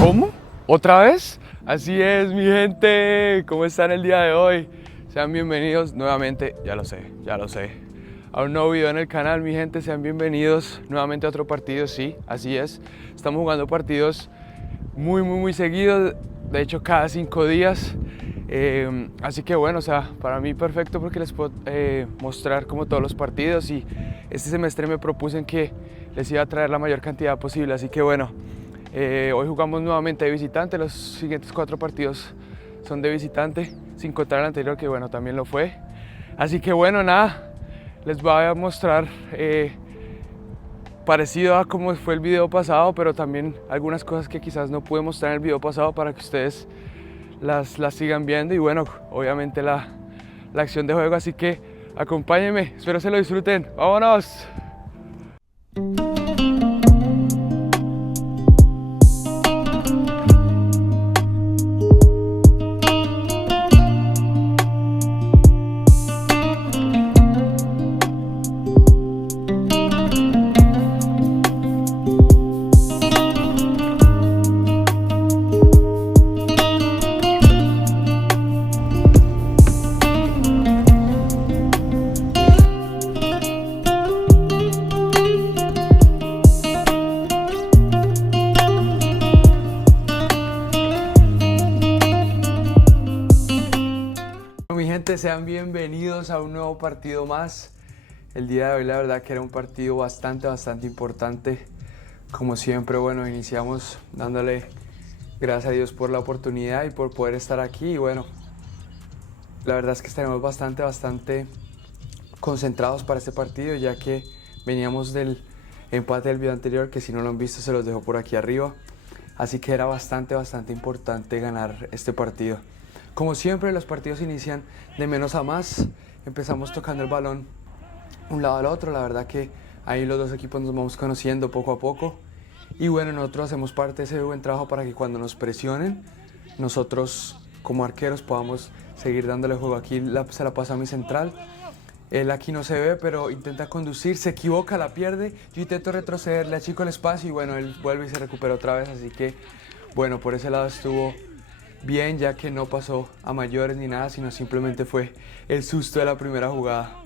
¿Cómo? ¿Otra vez? Así es, mi gente. ¿Cómo están el día de hoy? Sean bienvenidos nuevamente, ya lo sé, a un nuevo video en el canal, mi gente. Sean bienvenidos nuevamente a otro partido, sí, así es. Estamos jugando partidos muy seguidos, de hecho cada 5 días. Así que bueno, o sea, para mí perfecto porque les puedo mostrar como todos los partidos, y este semestre me propuse en que les iba a traer la mayor cantidad posible, así que bueno, hoy jugamos nuevamente de visitante. Los siguientes 4 partidos son de visitante, sin contar el anterior que bueno, también lo fue. Así que bueno, nada, les voy a mostrar parecido a como fue el video pasado, pero también algunas cosas que quizás no pude mostrar en el video pasado para que ustedes las sigan viendo, y bueno, obviamente la acción de juego, así que acompáñenme, espero se lo disfruten, ¡vámonos! Mi gente, sean bienvenidos a un nuevo partido más. El día de hoy la verdad que era un partido bastante importante. Como siempre, bueno, iniciamos dándole gracias a Dios por la oportunidad y por poder estar aquí. Y bueno, la verdad es que estaremos bastante concentrados para este partido, ya que veníamos del empate del video anterior, que si no lo han visto se los dejo por aquí arriba. Así que era bastante importante ganar este partido. Como siempre, los partidos inician de menos a más. Empezamos tocando el balón un lado al otro. La verdad que ahí los dos equipos nos vamos conociendo poco a poco. Y bueno, nosotros hacemos parte de ese buen trabajo para que cuando nos presionen, nosotros como arqueros podamos seguir dándole juego. Aquí se la pasa a mi central. Él aquí no se ve, pero intenta conducir, se equivoca, la pierde. Yo intento retroceder, le achico el espacio y bueno, él vuelve y se recupera otra vez. Así que bueno, por ese lado estuvo bien, ya que no pasó a mayores ni nada, sino simplemente fue el susto de la primera jugada.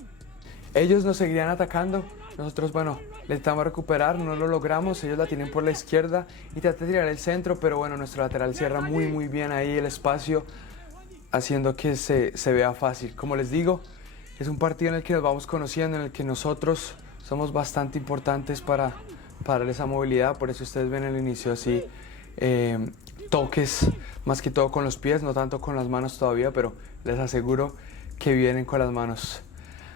Ellos nos seguirían atacando, nosotros bueno, le intentamos recuperar, no lo logramos. Ellos la tienen por la izquierda y trata de tirar el centro, pero bueno, nuestro lateral cierra muy bien ahí el espacio, haciendo que se vea fácil. Como les digo, es un partido en el que nos vamos conociendo, en el que nosotros somos bastante importantes para darle esa movilidad. Por eso ustedes ven el inicio así, toques más que todo con los pies, no tanto con las manos todavía, pero les aseguro que vienen con las manos.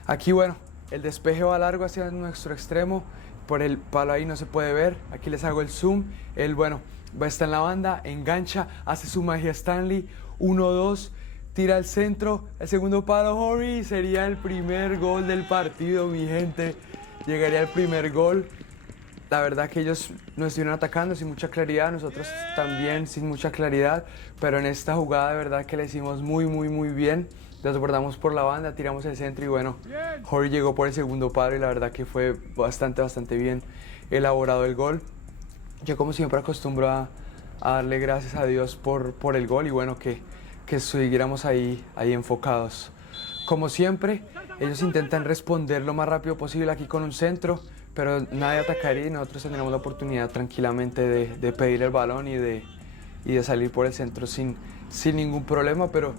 Aquí bueno, el despeje va largo hacia nuestro extremo, por el palo ahí no se puede ver. Aquí les hago el zoom. Él bueno, va a estar en la banda, engancha, hace su magia Stanley, 1-2, tira al centro, el segundo palo, Horry, sería el primer gol del partido, mi gente. Llegaría el primer gol. La verdad que ellos nos estuvieron atacando sin mucha claridad, nosotros también sin mucha claridad, pero en esta jugada de verdad que le hicimos muy bien. Desbordamos por la banda, tiramos el centro y bueno, Horry llegó por el segundo palo y la verdad que fue bastante bien elaborado el gol. Yo como siempre acostumbro a darle gracias a Dios por el gol y bueno, que siguiéramos ahí enfocados. Como siempre, ellos intentan responder lo más rápido posible aquí con un centro, pero nadie atacaría y nosotros tendremos la oportunidad tranquilamente de pedir el balón y de salir por el centro sin ningún problema, pero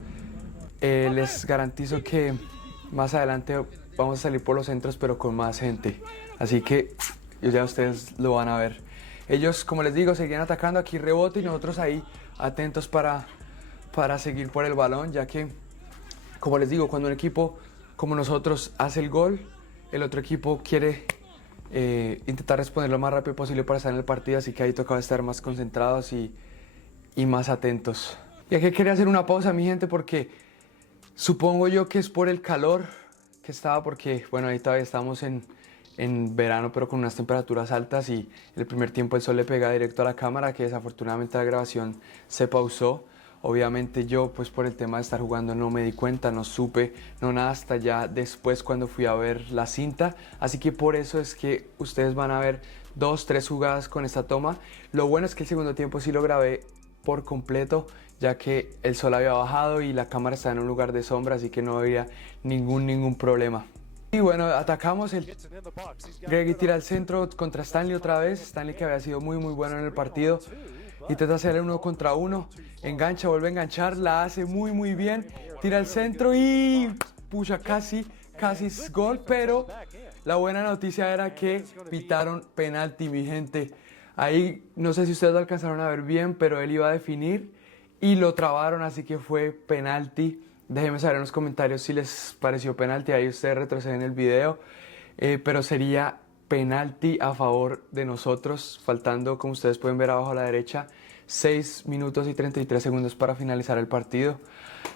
les garantizo que más adelante vamos a salir por los centros, pero con más gente, así que ya ustedes lo van a ver. Ellos, como les digo, seguían atacando, aquí rebote y nosotros ahí atentos para seguir por el balón, ya que, como les digo, cuando un equipo como nosotros hace el gol, el otro equipo quiere intentar responder lo más rápido posible para estar en el partido, así que ahí tocaba estar más concentrados y más atentos. Y aquí quería hacer una pausa, mi gente, porque supongo yo que es por el calor que estaba, porque bueno, ahí todavía estamos en verano, pero con unas temperaturas altas, y el primer tiempo el sol le pega directo a la cámara, que desafortunadamente la grabación se pausó. Obviamente yo, pues por el tema de estar jugando, no me di cuenta, no supe, no nada, hasta ya después cuando fui a ver la cinta. Así que por eso es que ustedes van a ver 2, 3 jugadas con esta toma. Lo bueno es que el segundo tiempo sí lo grabé por completo, ya que el sol había bajado y la cámara está en un lugar de sombra, así que no había ningún problema. Y bueno, atacamos, Greggy tira al centro contra Stanley otra vez. Stanley, que había sido muy bueno en el partido, intenta hacer el 1 contra 1, engancha, vuelve a enganchar, la hace muy bien, tira al centro y pucha, casi es gol, pero la buena noticia era que pitaron penalti, mi gente. Ahí no sé si ustedes lo alcanzaron a ver bien, pero él iba a definir y lo trabaron, así que fue penalti. Déjenme saber en los comentarios si les pareció penalti, ahí ustedes retroceden el video, pero sería penalti a favor de nosotros, faltando, como ustedes pueden ver abajo a la derecha, 6 minutos y 33 segundos para finalizar el partido.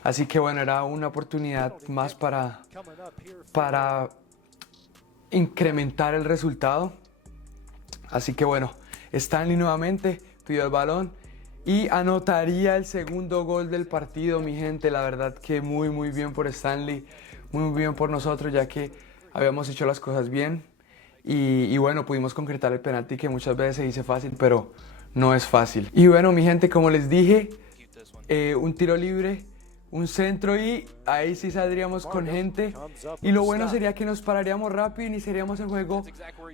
Así que bueno, era una oportunidad más para incrementar el resultado. Así que bueno, Stanley nuevamente pidió el balón y anotaría el segundo gol del partido, mi gente. La verdad que muy bien por Stanley, muy bien por nosotros, ya que habíamos hecho las cosas bien y bueno, pudimos concretar el penalti, que muchas veces se dice fácil, pero no es fácil. Y bueno, mi gente, como les dije, un tiro libre, un centro y ahí sí saldríamos con gente, y lo bueno sería que nos pararíamos rápido, iniciaríamos el juego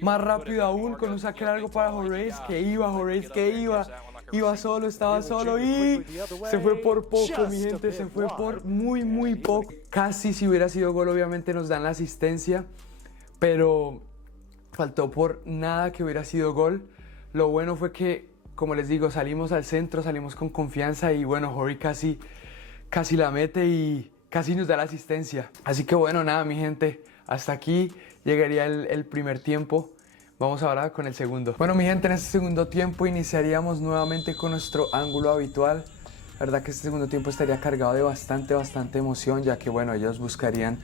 más rápido aún con un saque largo para Horace, que iba solo, estaba solo y se fue por poco, mi gente, se fue por muy poco. Casi, si hubiera sido gol, obviamente nos dan la asistencia, pero faltó por nada que hubiera sido gol. Lo bueno fue que, como les digo, salimos al centro, salimos con confianza y bueno, Horry casi la mete y casi nos da la asistencia. Así que bueno, nada, mi gente, hasta aquí llegaría el primer tiempo. Vamos ahora con el segundo. Bueno, mi gente, en este segundo tiempo iniciaríamos nuevamente con nuestro ángulo habitual. La verdad que este segundo tiempo estaría cargado de bastante emoción, ya que bueno, ellos buscarían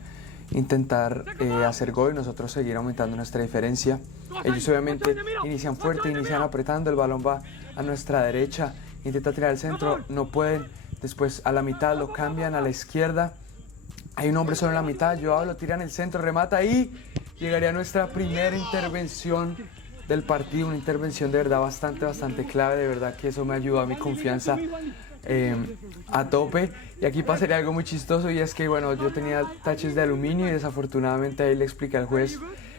intentar hacer gol y nosotros seguir aumentando nuestra diferencia. Ellos obviamente inician fuerte, inician apretando, el balón va a nuestra derecha, intenta tirar al centro, no pueden. Después a la mitad lo cambian a la izquierda, hay un hombre solo en la mitad, Joao lo tira en el centro, remata y llegaría nuestra primera intervención del partido, una intervención de verdad bastante clave. De verdad que eso me ayudó a mi confianza a tope. Y aquí pasaría algo muy chistoso, y es que bueno, yo tenía taches de aluminio y desafortunadamente ahí le expliqué al juez,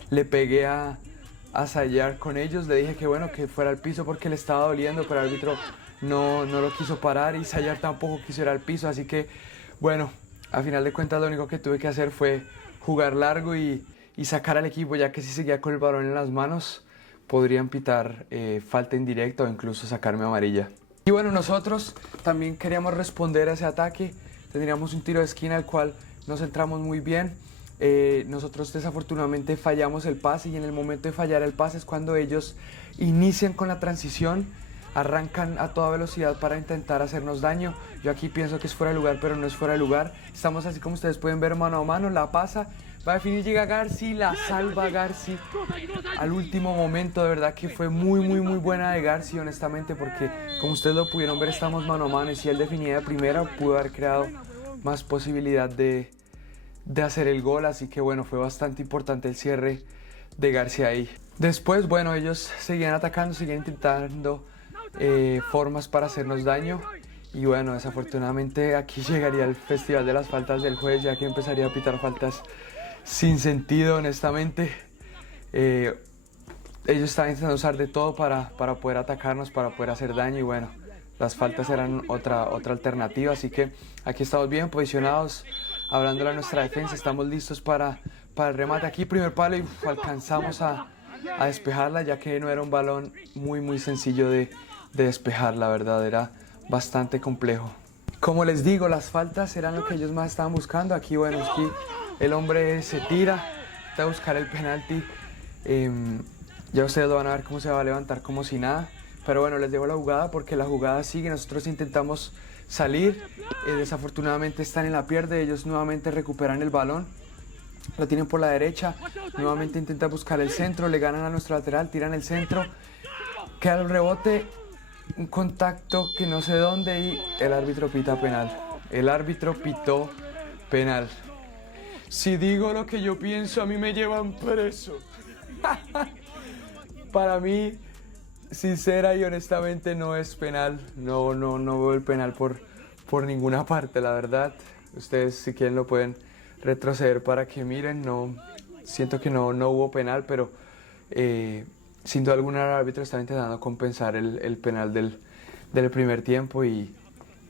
le pegué a Sayar con ellos, le dije que bueno, que fuera al piso porque le estaba doliendo, pero el árbitro no lo quiso parar y Sayar tampoco quiso ir al piso, así que bueno, a final de cuentas lo único que tuve que hacer fue jugar largo y sacar al equipo, ya que si seguía con el balón en las manos podrían pitar falta indirecta o incluso sacarme amarilla. Y bueno, nosotros también queríamos responder a ese ataque, tendríamos un tiro de esquina al cual nos centramos muy bien. Nosotros desafortunadamente fallamos el pase, y en el momento de fallar el pase es cuando ellos inician con la transición, arrancan a toda velocidad para intentar hacernos daño. Yo aquí pienso que es fuera de lugar, pero no es fuera de lugar. Estamos así como ustedes pueden ver, mano a mano, la pasa, va a definir, llega Garci, la salva Garci al último momento. De verdad que fue muy buena de Garci, honestamente, porque como ustedes lo pudieron ver, estamos mano a mano y si él definía de primera pudo haber creado más posibilidad de hacer el gol. Así que bueno, fue bastante importante el cierre de Garci ahí. Después, bueno, ellos seguían atacando, seguían intentando formas para hacernos daño, y bueno, desafortunadamente aquí llegaría el festival de las faltas del juez, ya que empezaría a pitar faltas sin sentido, honestamente. Ellos estaban intentando usar de todo para poder atacarnos, para poder hacer daño, y bueno, las faltas eran otra alternativa. Así que aquí estamos bien posicionados, hablándole a nuestra defensa, estamos listos para el remate. Aquí primer palo y alcanzamos a despejarla, ya que no era un balón muy sencillo de despejar, la verdad era bastante complejo. Como les digo, las faltas eran lo que ellos más estaban buscando. Aquí bueno, aquí el hombre se tira a buscar el penalti. Ya ustedes lo van a ver cómo se va a levantar como si nada, pero bueno, les dejo la jugada porque la jugada sigue. Nosotros intentamos salir, desafortunadamente están en la pierde, ellos nuevamente recuperan el balón, lo tienen por la derecha, nuevamente intentan buscar el centro, le ganan a nuestro lateral, tiran el centro, queda el rebote, un contacto que no sé dónde, y el árbitro pita penal. El árbitro pitó penal. Si digo lo que yo pienso, a mí me llevan preso. para mí, sincera y honestamente, no es penal. No veo el penal por ninguna parte, la verdad. Ustedes, si quieren, lo pueden retroceder para que miren. No, siento que no hubo penal, pero sin duda alguna el árbitro estaba intentando compensar el penal del primer tiempo y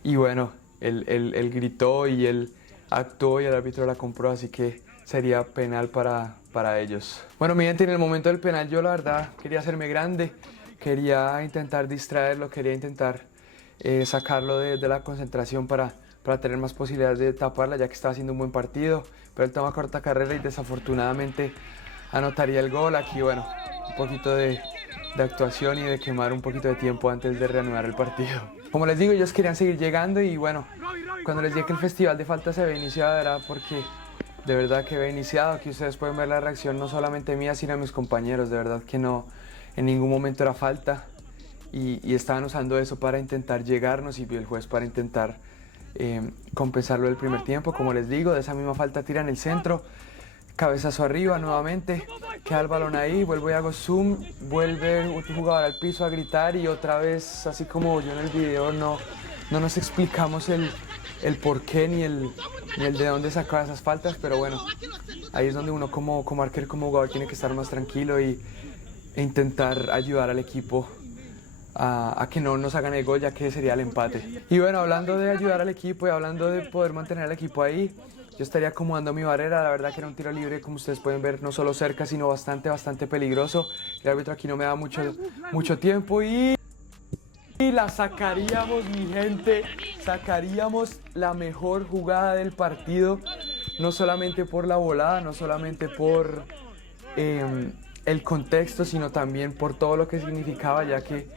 bueno, él gritó y él actuó y el árbitro la compró, así que sería penal para ellos. Bueno, mi gente, en el momento del penal yo la verdad quería hacerme grande, quería intentar distraerlo, quería intentar sacarlo de la concentración para tener más posibilidades de taparla, ya que estaba haciendo un buen partido, pero él toma corta carrera y desafortunadamente anotaría el gol. Aquí, bueno, un poquito de actuación y de quemar un poquito de tiempo antes de reanudar el partido. Como les digo, ellos querían seguir llegando y bueno, cuando les dije que el festival de faltas se había iniciado era porque de verdad que había iniciado. Aquí ustedes pueden ver la reacción no solamente mía, sino de mis compañeros. De verdad que no, en ningún momento era falta y estaban usando eso para intentar llegarnos y el juez para intentar compensarlo del primer tiempo. Como les digo, de esa misma falta tiran el centro, cabezazo arriba nuevamente, queda el balón ahí, vuelvo y hago zoom, vuelve otro jugador al piso a gritar y otra vez, así como yo en el video, no nos explicamos el por qué ni el de dónde sacaba esas faltas, pero bueno, ahí es donde uno como arquero, como jugador, tiene que estar más tranquilo e intentar ayudar al equipo a que no nos hagan el gol, ya que sería el empate. Y bueno, hablando de ayudar al equipo y hablando de poder mantener al equipo ahí, yo estaría acomodando mi barrera. La verdad que era un tiro libre, como ustedes pueden ver, no solo cerca, sino bastante peligroso. El árbitro aquí no me da mucho tiempo y la sacaríamos, mi gente. Sacaríamos la mejor jugada del partido, no solamente por la volada, no solamente por el contexto, sino también por todo lo que significaba, ya que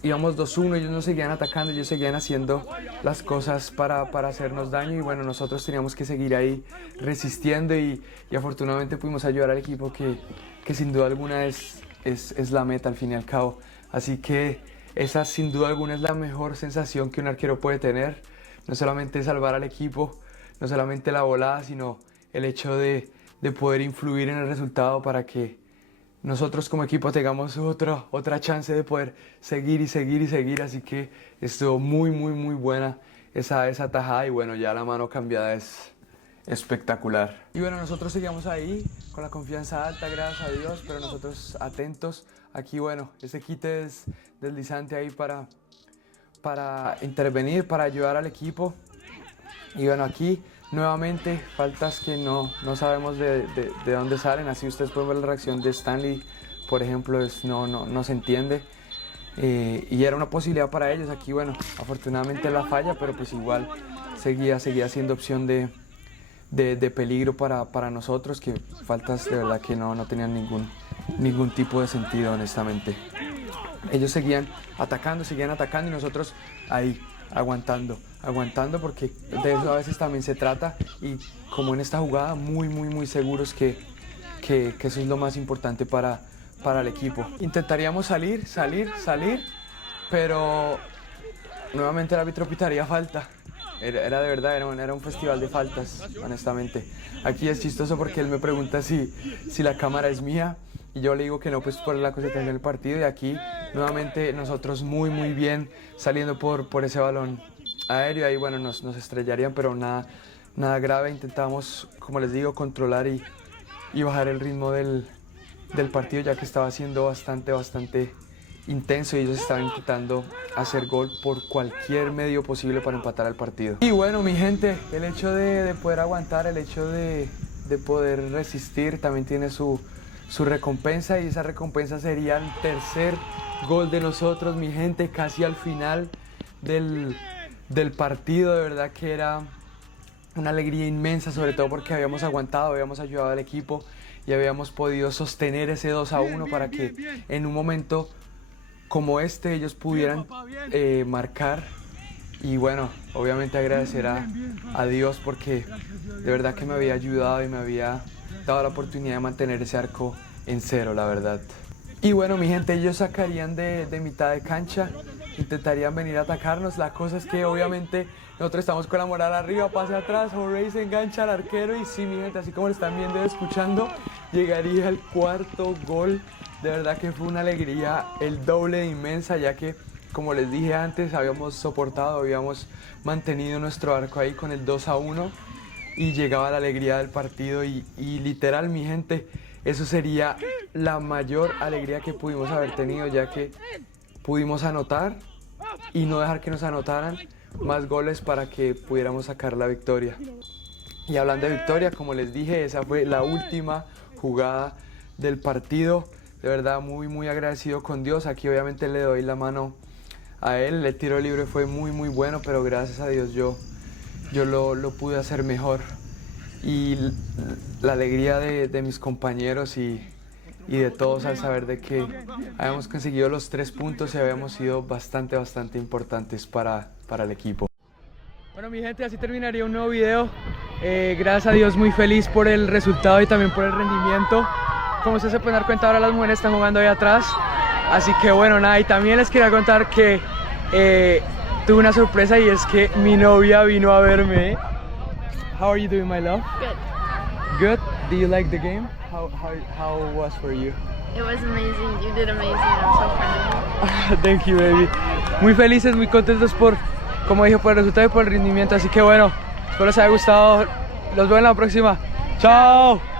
íbamos 2-1, ellos nos seguían atacando, ellos seguían haciendo las cosas para hacernos daño y bueno, nosotros teníamos que seguir ahí resistiendo y afortunadamente pudimos ayudar al equipo que sin duda alguna es la meta al fin y al cabo. Así que esa sin duda alguna es la mejor sensación que un arquero puede tener, no solamente salvar al equipo, no solamente la volada, sino el hecho de poder influir en el resultado para que nosotros como equipo tengamos otra chance de poder seguir. Así que estuvo muy buena esa tajada y bueno, ya la mano cambiada es espectacular. Y bueno, nosotros seguíamos ahí con la confianza alta, gracias a Dios, pero nosotros atentos. Aquí bueno, ese quite es deslizante ahí para intervenir, para ayudar al equipo. Y bueno, aquí nuevamente faltas que no sabemos de dónde salen. Así ustedes pueden ver la reacción de Stanley, por ejemplo, no se entiende. Y era una posibilidad para ellos. Aquí bueno, afortunadamente la falla, pero pues igual seguía siendo opción de peligro para nosotros, que faltas de verdad que no tenían ningún tipo de sentido, honestamente. Ellos seguían atacando y nosotros ahí aguantando porque de eso a veces también se trata y como en esta jugada muy seguros que eso es lo más importante para el equipo. Intentaríamos salir, pero nuevamente el árbitro pitaría falta. Era de verdad, era un festival de faltas, honestamente. Aquí es chistoso porque él me pregunta si la cámara es mía y yo le digo que no, pues por la concentración del partido. Y aquí nuevamente nosotros muy bien saliendo por ese balón aéreo. Ahí bueno, nos estrellarían, pero nada grave. Intentábamos, como les digo, controlar y bajar el ritmo del partido, ya que estaba siendo bastante intenso y ellos estaban intentando hacer gol por cualquier medio posible para empatar el partido. Y bueno, mi gente, el hecho de poder aguantar, el hecho de poder resistir también tiene su recompensa, y esa recompensa sería el tercer gol de nosotros, mi gente, casi al final del partido. De verdad que era una alegría inmensa, sobre todo porque habíamos aguantado, habíamos ayudado al equipo y habíamos podido sostener ese 2-1 para que en un momento como este ellos pudieran marcar. Y bueno, obviamente agradecer a Dios porque de verdad que me había ayudado y me había dado la oportunidad de mantener ese arco en cero, la verdad. Y bueno, mi gente, ellos sacarían de mitad de cancha, intentarían venir a atacarnos. La cosa es que obviamente nosotros estamos con la moral arriba, pase atrás, Jorge se engancha al arquero y sí, mi gente, así como lo están viendo y escuchando, llegaría el cuarto gol de verdad que fue una alegría el doble de inmensa, ya que, como les dije antes, habíamos soportado, habíamos mantenido nuestro arco ahí con el 2-1 y llegaba la alegría del partido y literal, mi gente, eso sería la mayor alegría que pudimos haber tenido, ya que pudimos anotar y no dejar que nos anotaran más goles para que pudiéramos sacar la victoria. Y hablando de victoria, como les dije, esa fue la última jugada del partido. De verdad, muy agradecido con Dios. Aquí obviamente le doy la mano a él. El tiro libre fue muy bueno, pero gracias a Dios yo lo pude hacer mejor. Y la alegría de mis compañeros y de todos al saber de que habíamos conseguido los 3 puntos y habíamos sido bastante importantes para el equipo. Bueno, mi gente, así terminaría un nuevo video. Gracias a Dios, muy feliz por el resultado y también por el rendimiento. Como ustedes se pueden dar cuenta, ahora las mujeres están jugando ahí atrás. Así que bueno, nada, y también les quería contar que tuve una sorpresa y es que mi novia vino a verme. How are you doing, my love? Good. Good? Do you like the game? How was for you? It was amazing. You did amazing. I'm so proud of you. Thank you, baby. Muy felices, muy contentos por, como dije, por el resultado y por el rendimiento. Así que bueno, espero les haya gustado. Los veo en la próxima. Chao.